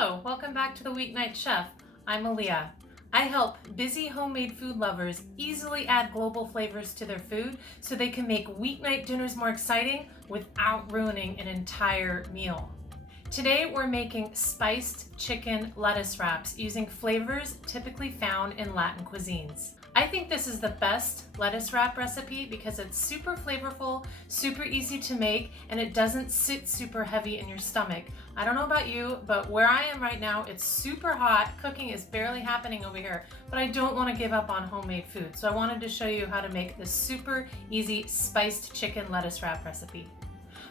Hello, welcome back to the Weeknight Chef. I'm Aliye. I help busy homemade food lovers easily add global flavors to their food so they can make weeknight dinners more exciting without ruining an entire meal. Today we're making spiced chicken lettuce wraps using flavors typically found in Latin cuisines. I think this is the best lettuce wrap recipe because it's super flavorful, super easy to make, and it doesn't sit super heavy in your stomach. I don't know about you, but where I am right now, it's super hot. Cooking is barely happening over here, but I don't want to give up on homemade food. So I wanted to show you how to make this super easy spiced chicken lettuce wrap recipe.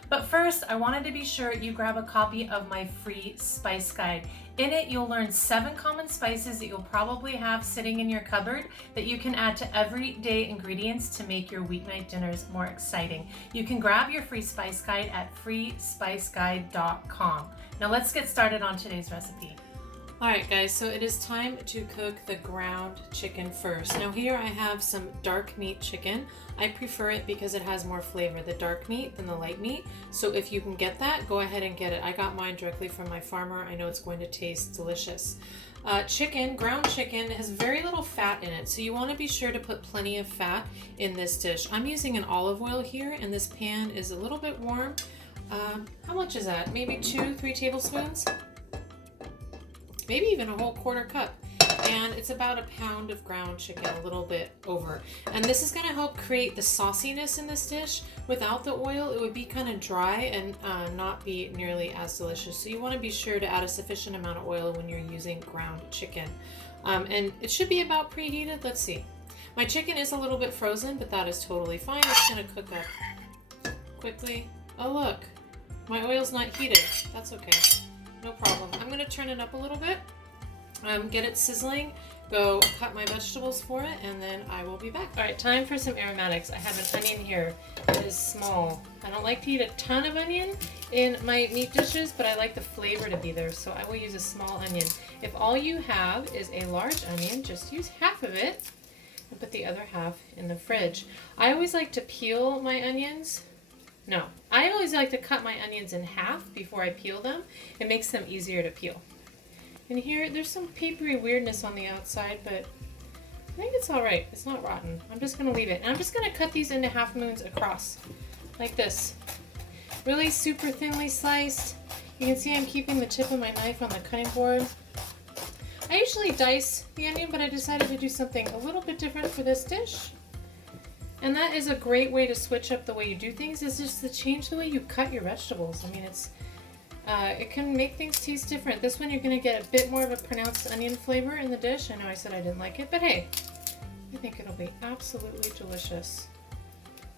But first, I wanted to be sure you grab a copy of my free spice guide. In it, you'll learn 7 common spices that you'll probably have sitting in your cupboard that you can add to everyday ingredients to make your weeknight dinners more exciting. You can grab your free spice guide at freespiceguide.com. Now let's get started on today's recipe. Alright guys, so it is time to cook the ground chicken first. Now here I have some dark meat chicken. I prefer it because it has more flavor, the dark meat than the light meat. So if you can get that, go ahead and get it. I got mine directly from my farmer. I know it's going to taste delicious. Ground chicken has very little fat in it, so you want to be sure to put plenty of fat in this dish. I'm using an olive oil here, and this pan is a little bit warm. How much is that? Maybe 2-3 tablespoons? Maybe even a whole quarter cup. And it's about a pound of ground chicken, a little bit over. And this is gonna help create the sauciness in this dish. Without the oil, it would be kind of dry and not be nearly as delicious. So you wanna be sure to add a sufficient amount of oil when you're using ground chicken. And it should be about preheated. Let's see. My chicken is a little bit frozen, but that is totally fine. It's gonna cook up quickly. Oh look, my oil's not heated. That's okay. No problem. I'm going to turn it up a little bit, get it sizzling, go cut my vegetables for it, and then I will be back. All right, time for some aromatics. I have an onion here that is small. I don't like to eat a ton of onion in my meat dishes, but I like the flavor to be there, so I will use a small onion. If all you have is a large onion, just use half of it and put the other half in the fridge. I always like to peel my onions. No, I always like to cut my onions in half before I peel them. It makes them easier to peel. And here, there's some papery weirdness on the outside, but I think it's all right. It's not rotten. I'm just gonna leave it. And I'm just gonna cut these into half moons across, like this. Really super thinly sliced. You can see I'm keeping the tip of my knife on the cutting board. I usually dice the onion, but I decided to do something a little bit different for this dish. And that is a great way to switch up the way you do things, is just to change the way you cut your vegetables. I mean, it can make things taste different. This one you're going to get a bit more of a pronounced onion flavor in the dish. I know I said I didn't like it, but hey, I think it'll be absolutely delicious.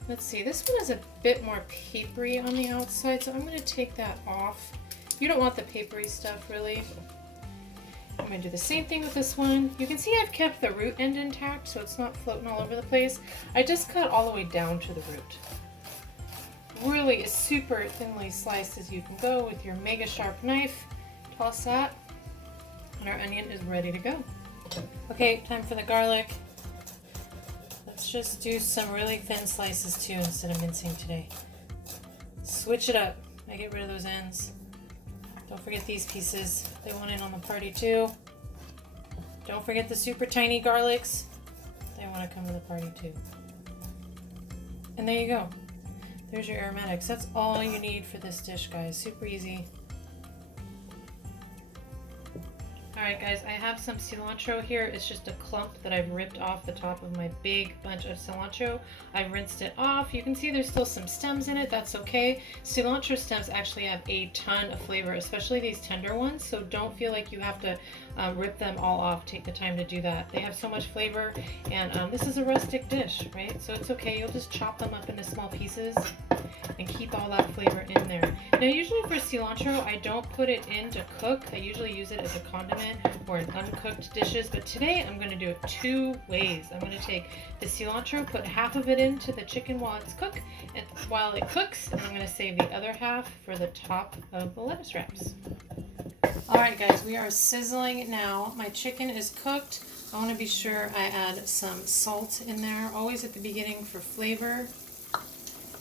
Let's see, this one is a bit more papery on the outside, so I'm going to take that off. You don't want the papery stuff, really. I'm going to do the same thing with this one. You can see I've kept the root end intact so it's not floating all over the place. I just cut all the way down to the root. Really as super thinly sliced as you can go with your mega sharp knife. Toss that, and our onion is ready to go. Okay, time for the garlic. Let's just do some really thin slices too instead of mincing today. Switch it up. I get rid of those ends. Don't forget these pieces. They want in on the party too. Don't forget the super tiny garlics. They want to come to the party too. And there you go. There's your aromatics. That's all you need for this dish, guys. Super easy. Alright guys, I have some cilantro here. It's just a clump that I've ripped off the top of my big bunch of cilantro. I've rinsed it off. You can see there's still some stems in it. That's okay. Cilantro stems actually have a ton of flavor, especially these tender ones, so don't feel like you have to rip them all off. Take the time to do that. They have so much flavor, and this is a rustic dish, right? So it's okay. You'll just chop them up into small pieces and keep all that flavor in there. Now usually for cilantro, I don't put it in to cook. I usually use it as a condiment or in uncooked dishes, but today I'm going to do it 2 ways. I'm going to take the cilantro, put half of it into the chicken while it cooks, and I'm going to save the other half for the top of the lettuce wraps. Alright guys, we are sizzling now. My chicken is cooked. I want to be sure I add some salt in there, always at the beginning for flavor.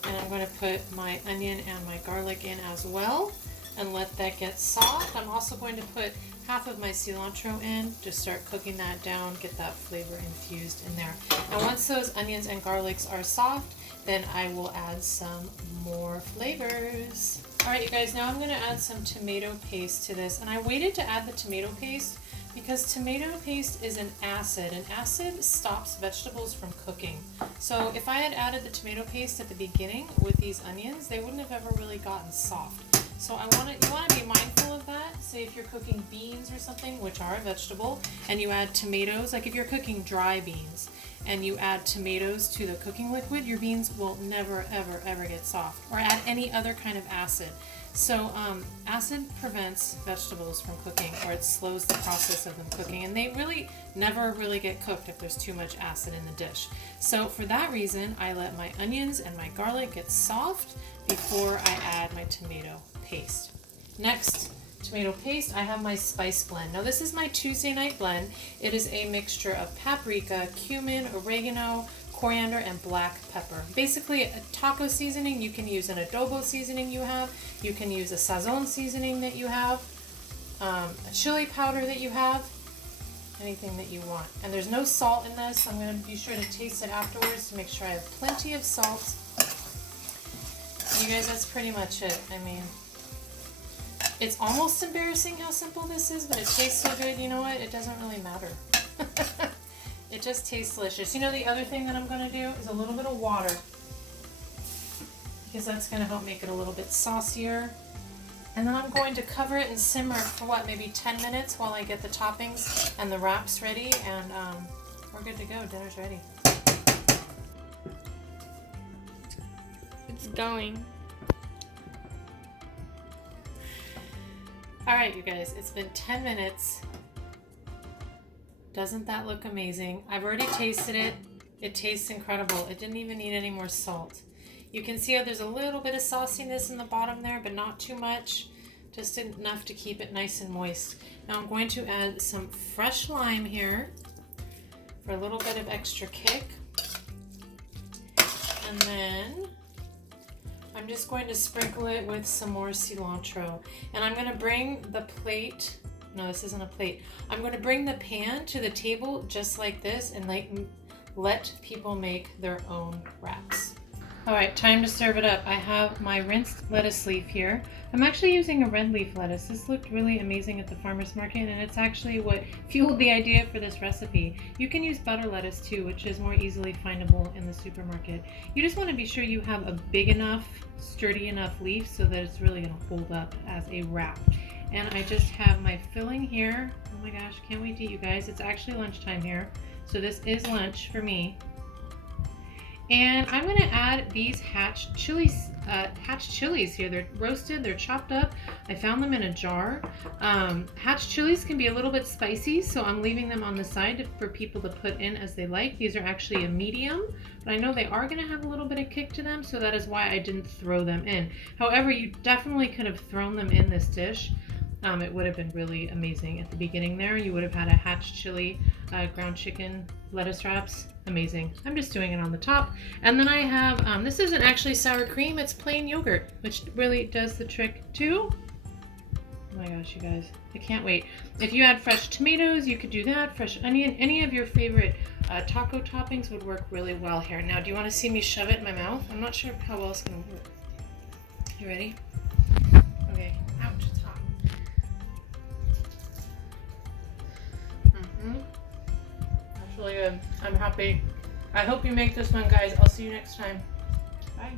And I'm going to put my onion and my garlic in as well. and let that get soft. I'm also going to put half of my cilantro in to start cooking that down, get that flavor infused in there. And once those onions and garlics are soft, then I will add some more flavors. All right, you guys, now I'm going to add some tomato paste to this. And I waited to add the tomato paste because tomato paste is an acid, and acid stops vegetables from cooking. So if I had added the tomato paste at the beginning with these onions, they wouldn't have ever really gotten soft. So you want to be mindful of that. Say if you're cooking beans or something, which are a vegetable, and you add tomatoes, like if you're cooking dry beans and you add tomatoes to the cooking liquid, your beans will never, ever, ever get soft. Or add any other kind of acid. So acid prevents vegetables from cooking, or it slows the process of them cooking, and they really never really get cooked if there's too much acid in the dish. So for that reason, I let my onions and my garlic get soft before I add my tomato paste. Next, tomato paste, I have my spice blend. Now this is my Tuesday night blend. It is a mixture of paprika, cumin, oregano, coriander, and black pepper. Basically a taco seasoning. You can use an adobo seasoning you have. You can use a sazon seasoning that you have, a chili powder that you have, anything that you want. And there's no salt in this. I'm going to be sure to taste it afterwards to make sure I have plenty of salt. You guys, that's pretty much it. I mean, it's almost embarrassing how simple this is, but it tastes so good. You know what? It doesn't really matter. It just tastes delicious. You know, the other thing that I'm going to do is a little bit of water, because that's going to help make it a little bit saucier. And then I'm going to cover it and simmer for what, maybe 10 minutes while I get the toppings and the wraps ready, and we're good to go. Dinner's ready. It's going. All right, you guys, it's been 10 minutes. Doesn't that look amazing? I've already tasted it. It tastes incredible. It didn't even need any more salt. You can see how there's a little bit of sauciness in the bottom there, but not too much. Just enough to keep it nice and moist. Now I'm going to add some fresh lime here for a little bit of extra kick. And then I'm just going to sprinkle it with some more cilantro. And I'm going to bring the plate, no, this isn't a plate. I'm going to bring the pan to the table just like this and let people make their own wraps. All right, time to serve it up. I have my rinsed lettuce leaf here. I'm actually using a red leaf lettuce. This looked really amazing at the farmer's market, and it's actually what fueled the idea for this recipe. You can use butter lettuce too, which is more easily findable in the supermarket. You just want to be sure you have a big enough, sturdy enough leaf so that it's really going to hold up as a wrap. And I just have my filling here. Oh my gosh, can't wait to eat, you guys. It's actually lunchtime here, so this is lunch for me. And I'm going to add these hatch chilies here. They're roasted, they're chopped up. I found them in a jar. Hatch chilies can be a little bit spicy, so I'm leaving them on the side for people to put in as they like. These are actually a medium, but I know they are going to have a little bit of kick to them, so that is why I didn't throw them in. However, you definitely could have thrown them in this dish. It would have been really amazing at the beginning there. You would have had a hatch chili, ground chicken, lettuce wraps. Amazing. I'm just doing it on the top. And then I have, this isn't actually sour cream, it's plain yogurt, which really does the trick too. Oh my gosh, you guys, I can't wait. If you add fresh tomatoes, you could do that. Fresh onion, any of your favorite taco toppings would work really well here. Now, do you want to see me shove it in my mouth? I'm not sure how well it's going to work. You ready? Okay. Ouch, it's hot. That's really good. I'm happy. I hope you make this one, guys. I'll see you next time. Bye.